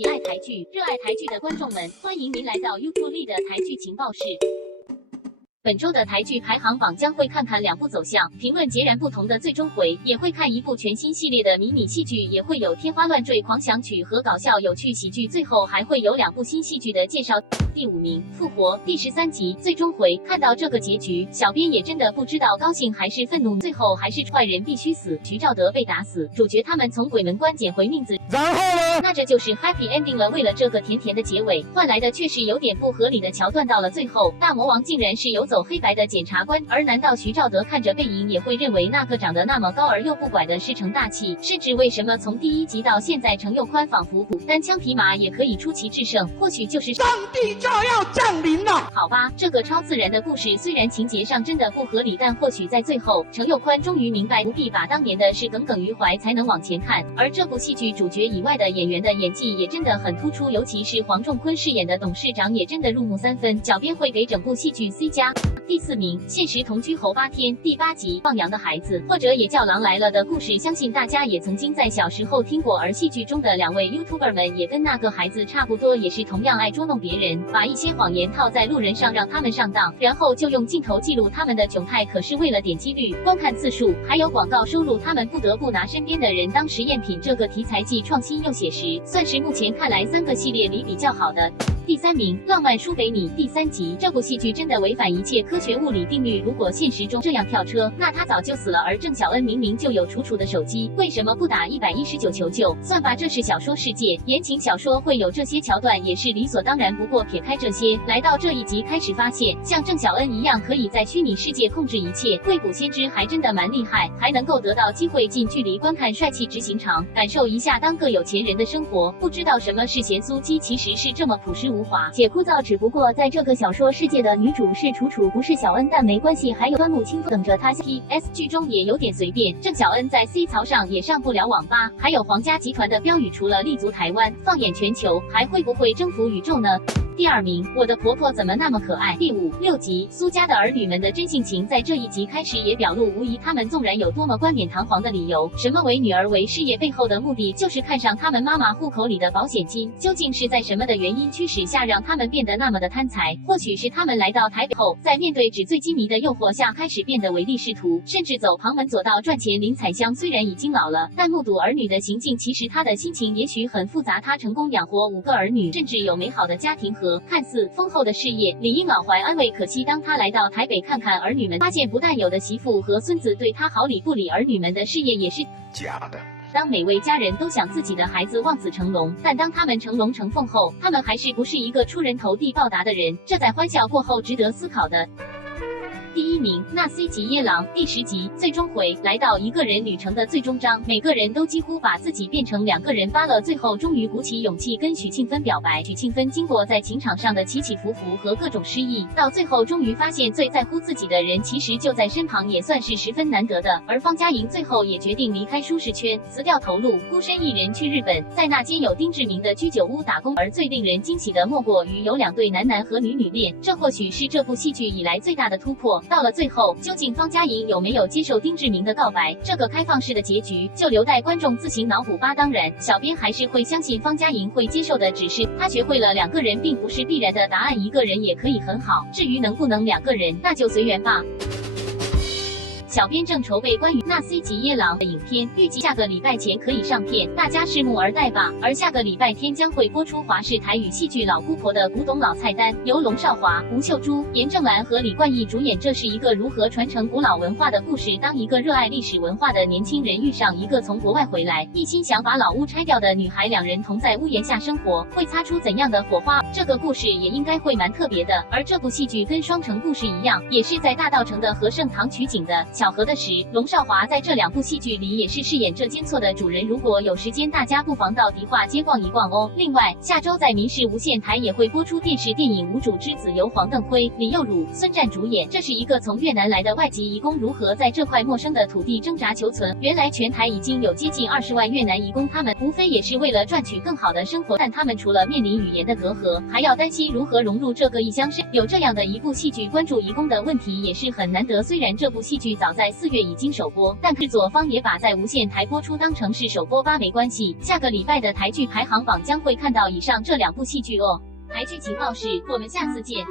喜爱台剧、热爱台剧的观众们，欢迎您来到 YouTube 的台剧情报室。本周的台剧排行榜将会看两部走向、评论截然不同的最终回，也会看一部全新系列的迷你戏剧，也会有天花乱坠狂想曲和搞笑有趣喜剧，最后还会有2部新戏剧的介绍。第5名，复活第13集最终回。看到这个结局，小编也真的不知道高兴还是愤怒，最后还是坏人必须死，徐兆德被打死，主角他们从鬼门关捡回命子，然后呢？那这就是 happy ending 了。为了这个甜甜的结尾，换来的却是有点不合理的桥段。到了最后，大魔王竟然是游走黑白的检察官，而难道徐兆德看着背影也会认为那个长得那么高而又不拐的是程大器？甚至为什么从第1集到现在，程又宽仿佛单枪匹马也可以出奇制胜？或许就是上帝就要降临了。好吧，这个超自然的故事虽然情节上真的不合理，但或许在最后，程又宽终于明白不必把当年的事耿耿于怀，才能往前看。而这部戏剧主角以外的演员的演技也真的很突出，尤其是黄仲坤饰演的董事长也真的入木3分，小编会给整部戏剧 C+。第4名，现实同居后8天第8集，放羊的孩子，或者也叫狼来了的故事，相信大家也曾经在小时候听过。而戏剧中的2位 YouTuber 们也跟那个孩子差不多，也是同样爱捉弄别人，把一些谎言套在路人上让他们上当，然后就用镜头记录他们的窘态。可是为了点击率、观看次数还有广告收入，他们不得不拿身边的人当实验品。这个题材既创新又写实，算是目前看来3个系列里比较好的。第3名，浪漫输给你第3集。这部戏剧真的违反一切科学物理定律，如果现实中这样跳车，那他早就死了。而郑晓恩明明就有楚楚的手机，为什么不打119求救？算吧，这是小说世界，言情小说会有这些桥段也是理所当然。不过撇开这些，来到这一集开始发现，像郑晓恩一样可以在虚拟世界控制一切，未卜先知还真的蛮厉害，还能够得到机会近距离观看帅气执行长，感受一下当个有钱人的生活。不知道什么是咸酥鸡，其实是这么朴实无华且枯燥。只不过在这个小说世界的女主是楚楚，不是小恩，但没关系，还有端木清等着她。P.S. 剧中也有点随便，郑晓恩在 C 槽上也上不了网吧，还有皇家集团的标语，除了立足台湾，放眼全球，还会不会征服宇宙呢？第2名，我的婆婆怎么那么可爱？第5、6集，苏家的儿女们的真性情在这一集开始也表露无遗。他们纵然有多么冠冕堂皇的理由，什么为女儿为事业，背后的目的就是看上他们妈妈户口里的保险金。究竟是在什么的原因驱使下让他们变得那么的贪财？或许是他们来到台北后，在面对纸醉金迷的诱惑下，开始变得唯利是图，甚至走旁门左道赚钱。林采香虽然已经老了，但目睹儿女的行径，其实她的心情也许很复杂。她成功养活5个儿女，甚至有美好的家庭和看似丰厚的事业，理应老怀安慰。可惜当他来到台北看看儿女们，发现不但有的媳妇和孙子对他好理不理，儿女们的事业也是假的。当每位家人都想自己的孩子望子成龙，但当他们成龙成凤后，他们还是不是一个出人头地报答的人？这在欢笑过后值得思考的。第1名，那 C 级耶狼第10集最终回。来到一个人旅程的最终章，每个人都几乎把自己变成2个人罢了，最后终于鼓起勇气跟许庆芬表白。许庆芬经过在情场上的起起伏伏和各种失意，到最后终于发现最在乎自己的人其实就在身旁，也算是十分难得的。而方嘉莹最后也决定离开舒适圈，辞掉投入，孤身一人去日本，在那间有丁志明的居酒屋打工。而最令人惊喜的莫过于有2对男男和女女恋，这或许是这部戏剧以来最大的突破。到了最后，究竟方嘉莹有没有接受丁志明的告白？这个开放式的结局就留待观众自行脑补吧。当然，小编还是会相信方嘉莹会接受的，只是他学会了2个人并不是必然的答案，1个人也可以很好。至于能不能2个人，那就随缘吧。小编正筹备关于那 C 级耶狼的影片，预计下个礼拜前可以上片，大家拭目而待吧。而下个礼拜天将会播出华视台语戏剧《老姑婆》的古董老菜单，由龙少华、吴秀珠、严正兰和李冠毅主演。这是一个如何传承古老文化的故事。当一个热爱历史文化的年轻人遇上一个从国外回来，一心想把老屋拆掉的女孩，2人同在屋檐下生活，会擦出怎样的火花？这个故事也应该会蛮特别的。而这部戏剧跟双城故事一样，也是在大稻埕的和盛堂取景的。巧合的是，龙少华在这2部戏剧里也是饰演这间错的主人。如果有时间，大家不妨到迪化街逛一逛哦。另外，下周在民视无线台也会播出电视电影《无主之子》，由黄邓辉、李幼儒、孙战主演。这是一个从越南来的外籍移工如何在这块陌生的土地挣扎求存。原来全台已经有接近20万越南移工，他们无非也是为了赚取更好的生活，但他们除了面临语言的隔阂，还要担心如何融入这个异乡。有这样的一部戏剧关注移工的问题也是很难得。虽然这部戏剧早早在4月已经首播，但制作方也把在无线台播出当成是首播吧，没关系，下个礼拜的台剧排行榜将会看到以上这2部戏剧哦。台剧情报室，我们下次见。